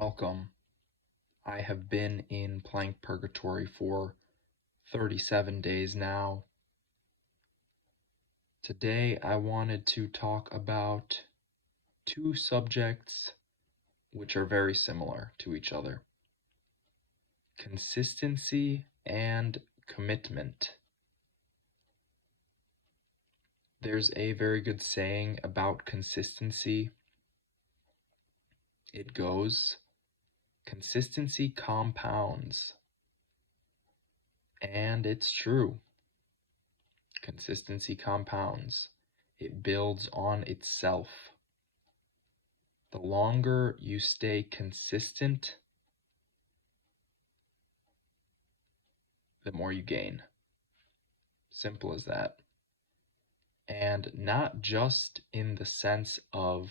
Welcome. I have been in playing Purgatory for 37 days now. Today I wanted to talk about two subjects which are very similar to each other: consistency and commitment. There's a very good saying about consistency. It goes, consistency compounds. And it's true. Consistency compounds. It builds on itself. The longer you stay consistent, the more you gain. Simple as that. And not just in the sense of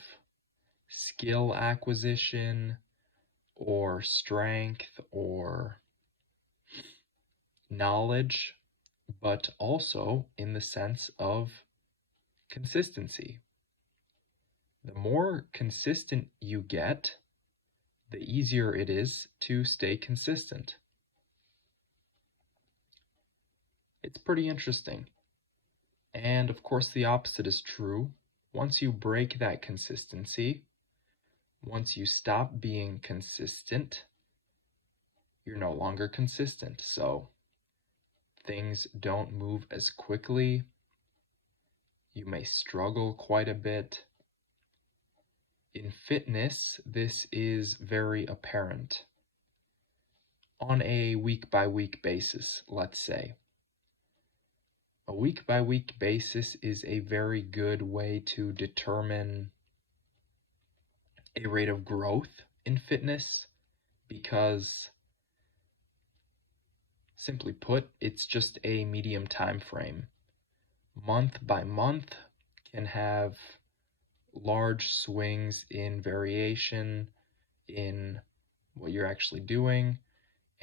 skill acquisition or strength or knowledge, but also in the sense of consistency. The more consistent you get, the easier it is to stay consistent. It's pretty interesting. And of course, the opposite is true. Once you break that consistency, once you stop being consistent, you're no longer consistent. So things don't move as quickly. You may struggle quite a bit. In fitness, this is very apparent. On a week-by-week basis, let's say. A week-by-week basis is a very good way to determine a rate of growth in fitness because, simply put, it's just a medium time frame. Month by month can have large swings in variation in what you're actually doing,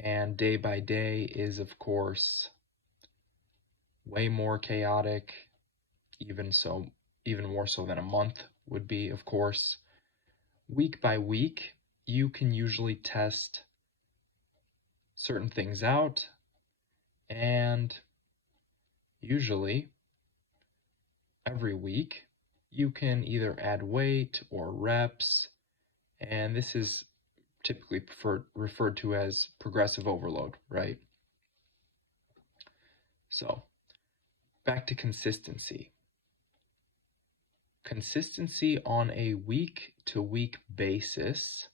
and day by day is, of course, way more chaotic, even more so than a month would be, of course. Week by week, you can usually test certain things out, and usually every week you can either add weight or reps, and this is typically referred to as progressive overload, right? So, back to consistency. Consistency on a week-to-week basis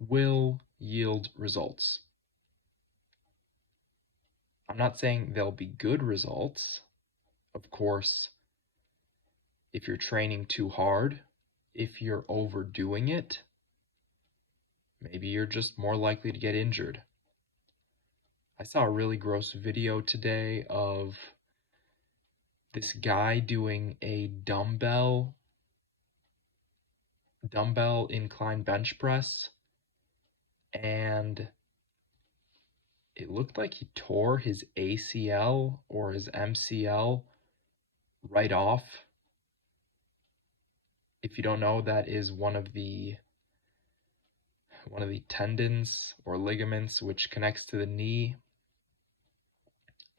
will yield results. I'm not saying they'll be good results. Of course, if you're training too hard, if you're overdoing it, maybe you're just more likely to get injured. I saw a really gross video today of this guy doing a dumbbell incline bench press, and it looked like he tore his ACL or his MCL right off. If you don't know, that is one of the tendons or ligaments which connects to the knee.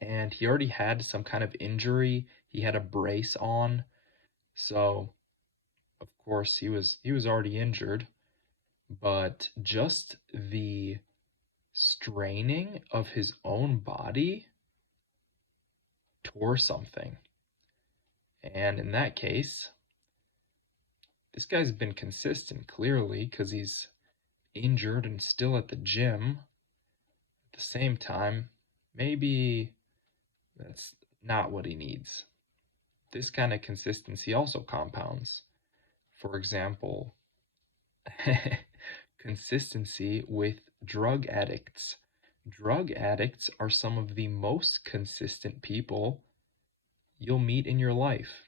And he already had some kind of injury. He had a brace on. So, of course, he was already injured, but just the straining of his own body tore something. And in that case, this guy's been consistent, clearly, because he's injured and still at the gym. At the same time, maybe that's not what he needs. This kind of consistency also compounds. For example, consistency with drug addicts. Drug addicts are some of the most consistent people you'll meet in your life.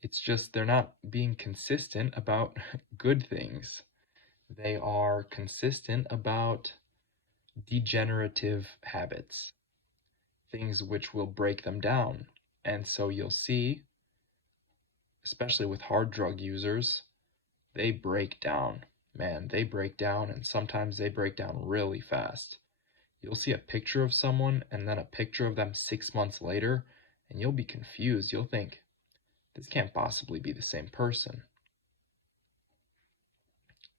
It's just they're not being consistent about good things. They are consistent about degenerative habits, things which will break them down. And so you'll see, especially with hard drug users, they break down. Man, they break down, and sometimes they break down really fast. You'll see a picture of someone and then a picture of them 6 months later, and you'll be confused. You'll think, this can't possibly be the same person.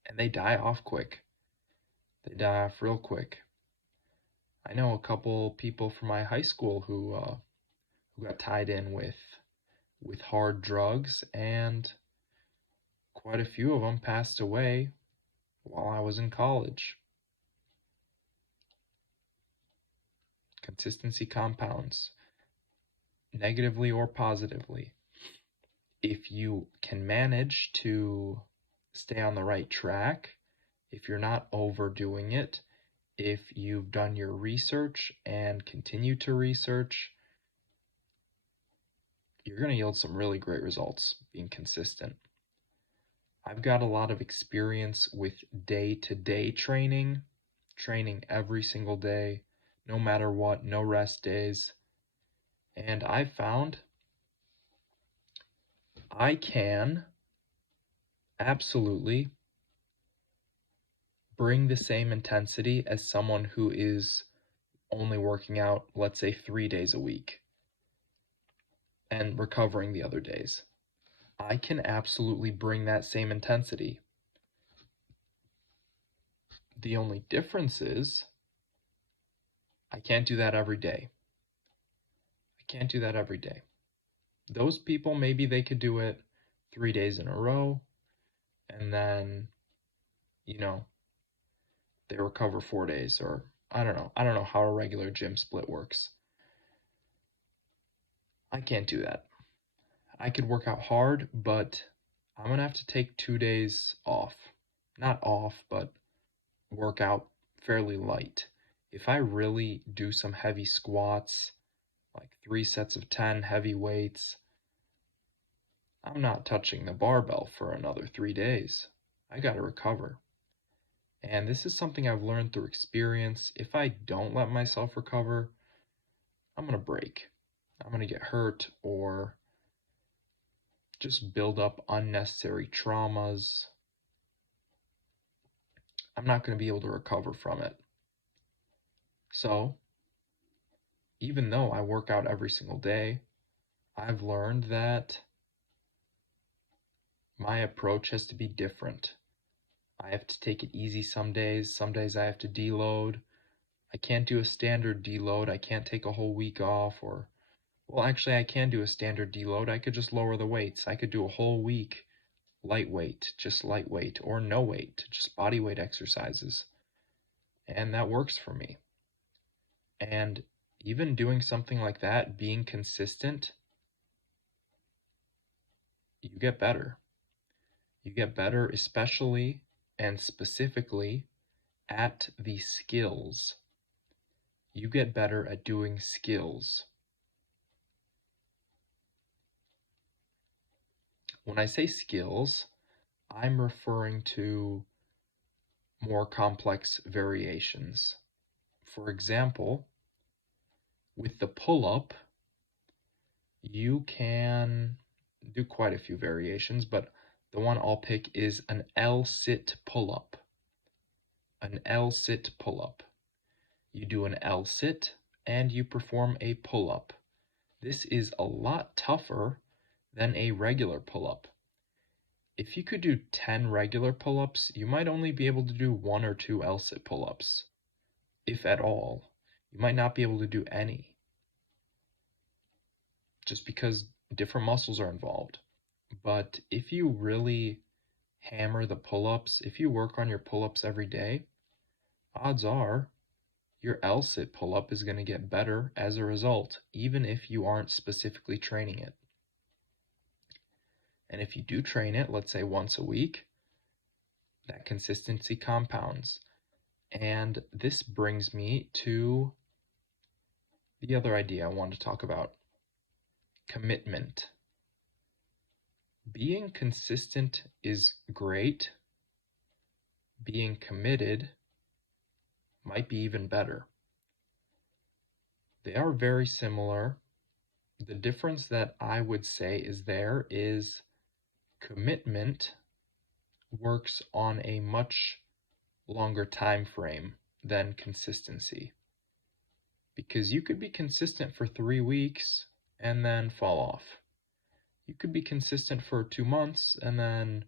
And they die off quick. They die off real quick. I know a couple people from my high school who got tied in with hard drugs, and quite a few of them passed away while I was in college. Consistency compounds, negatively or positively. If you can manage to stay on the right track, if you're not overdoing it, if you've done your research and continue to research, you're going to yield some really great results being consistent. I've got a lot of experience with day-to-day training every single day, no matter what, no rest days. And I've found I can absolutely bring the same intensity as someone who is only working out, let's say, 3 days a week and recovering the other days. I can absolutely bring that same intensity. The only difference is I can't do that every day. I can't do that every day. Those people, maybe they could do it 3 days in a row, and then, they recover 4 days, or I don't know. I don't know how a regular gym split works. I can't do that. I could work out hard, but I'm gonna have to take 2 days off. Not off, but work out fairly light. If I really do some heavy squats, like 3 sets of 10 heavy weights, I'm not touching the barbell for another 3 days. I gotta recover. And this is something I've learned through experience. If I don't let myself recover, I'm gonna break. I'm gonna get hurt or just build up unnecessary traumas. I'm not going to be able to recover from it. So, even though I work out every single day, I've learned that my approach has to be different. I have to take it easy some days. Some days I have to deload. I can't do a standard deload. I can't take a whole week off, or, well, actually, I can do a standard deload. I could just lower the weights. I could do a whole week lightweight, just lightweight, or no weight, just body weight exercises. And that works for me. And even doing something like that, being consistent, you get better. You get better, especially and specifically at the skills. You get better at doing skills. When I say skills, I'm referring to more complex variations. For example, with the pull-up, you can do quite a few variations, but the one I'll pick is an L-sit pull-up. An L-sit pull-up. You do an L-sit and you perform a pull-up. This is a lot tougher than a regular pull-up. If you could do 10 regular pull-ups, you might only be able to do 1 or 2 L-sit pull-ups, if at all. You might not be able to do any, just because different muscles are involved. But if you really hammer the pull-ups, if you work on your pull-ups every day, odds are your L-sit pull-up is going to get better as a result, even if you aren't specifically training it. And if you do train it, let's say once a week, that consistency compounds. And this brings me to the other idea I want to talk about: commitment. Being consistent is great. Being committed might be even better. They are very similar. The difference that I would say is commitment works on a much longer time frame than consistency. Because you could be consistent for 3 weeks and then fall off. You could be consistent for 2 months and then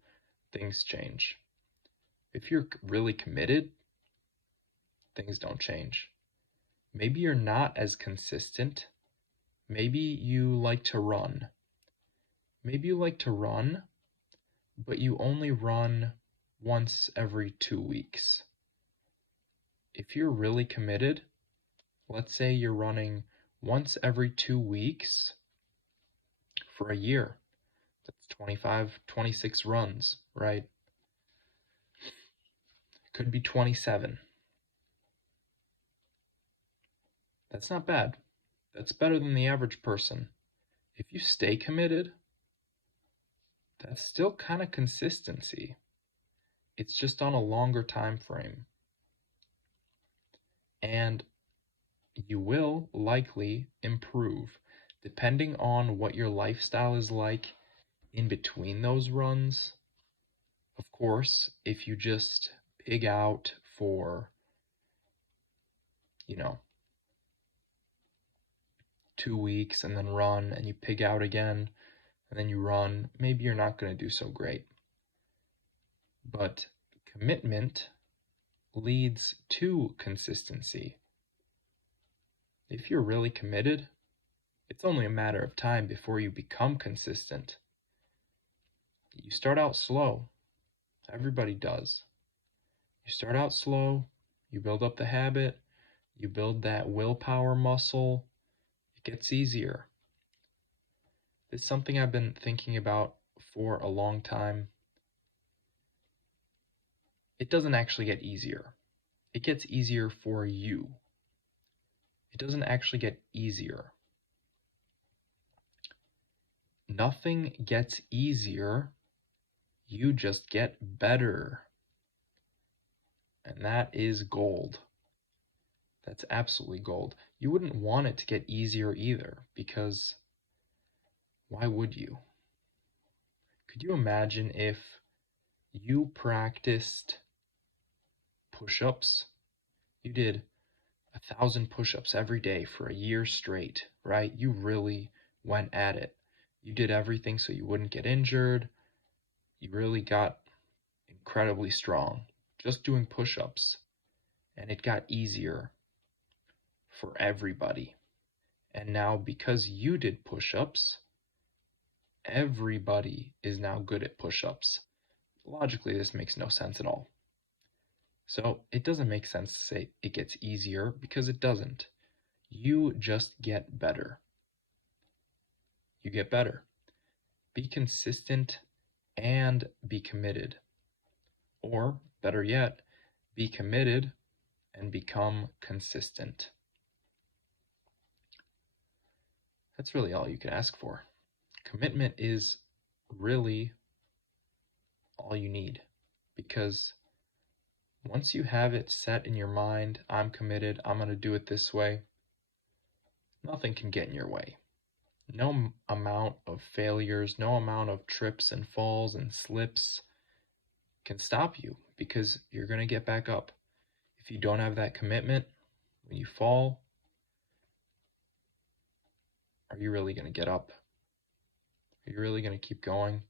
things change. If you're really committed, things don't change. Maybe you're not as consistent. Maybe you like to run. Maybe you like to run, but you only run once every 2 weeks. If you're really committed, let's say you're running once every 2 weeks for a year. That's 25, 26 runs, right? It could be 27. That's not bad. That's better than the average person. If you stay committed, that's still kind of consistency. It's just on a longer time frame. And you will likely improve depending on what your lifestyle is like in between those runs. Of course, if you just pig out for, 2 weeks and then run and you pig out again and then you run, maybe you're not going to do so great. But commitment leads to consistency. If you're really committed, it's only a matter of time before you become consistent. You start out slow. Everybody does. You start out slow, you build up the habit, you build that willpower muscle, it gets easier. It's something I've been thinking about for a long time. It doesn't actually get easier. It gets easier for you. It doesn't actually get easier. Nothing gets easier. You just get better. And that is gold. That's absolutely gold. You wouldn't want it to get easier either, because why would you? Could you imagine if you practiced push-ups? You did 1,000 push-ups every day for a year straight, right? You really went at it. You did everything so you wouldn't get injured. You really got incredibly strong just doing push-ups. And it got easier for everybody. And now because you did push-ups, everybody is now good at push-ups. Logically, this makes no sense at all. So it doesn't make sense to say it gets easier, because it doesn't. You just get better. You get better. Be consistent and be committed. Or, better yet, be committed and become consistent. That's really all you can ask for. Commitment is really all you need, because once you have it set in your mind, I'm committed, I'm going to do it this way, nothing can get in your way. No amount of failures, no amount of trips and falls and slips can stop you, because you're going to get back up. If you don't have that commitment, when you fall, are you really going to get up? Are you really going to keep going?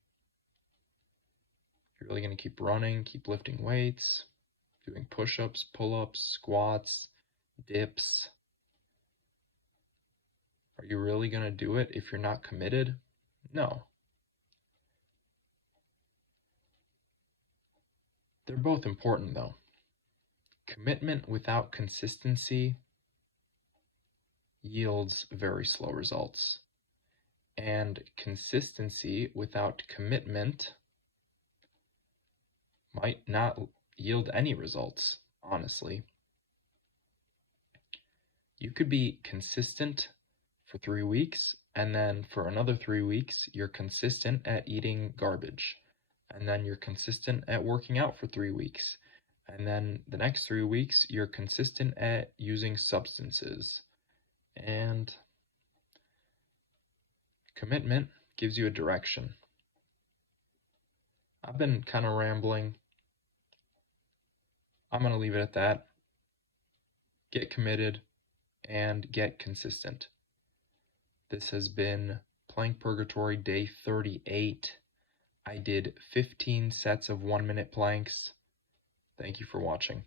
You're really going to keep running, keep lifting weights, doing push-ups, pull-ups, squats, dips. Are you really going to do it if you're not committed? No. They're both important though. Commitment without consistency yields very slow results. And consistency without commitment might not yield any results, honestly. You could be consistent for 3 weeks, and then for another 3 weeks, you're consistent at eating garbage. And then you're consistent at working out for 3 weeks. And then the next 3 weeks, you're consistent at using substances. And commitment gives you a direction. I've been kind of rambling. I'm going to leave it at that. Get committed and get consistent. This has been Plank Purgatory Day 38. I did 15 sets of 1-minute planks. Thank you for watching.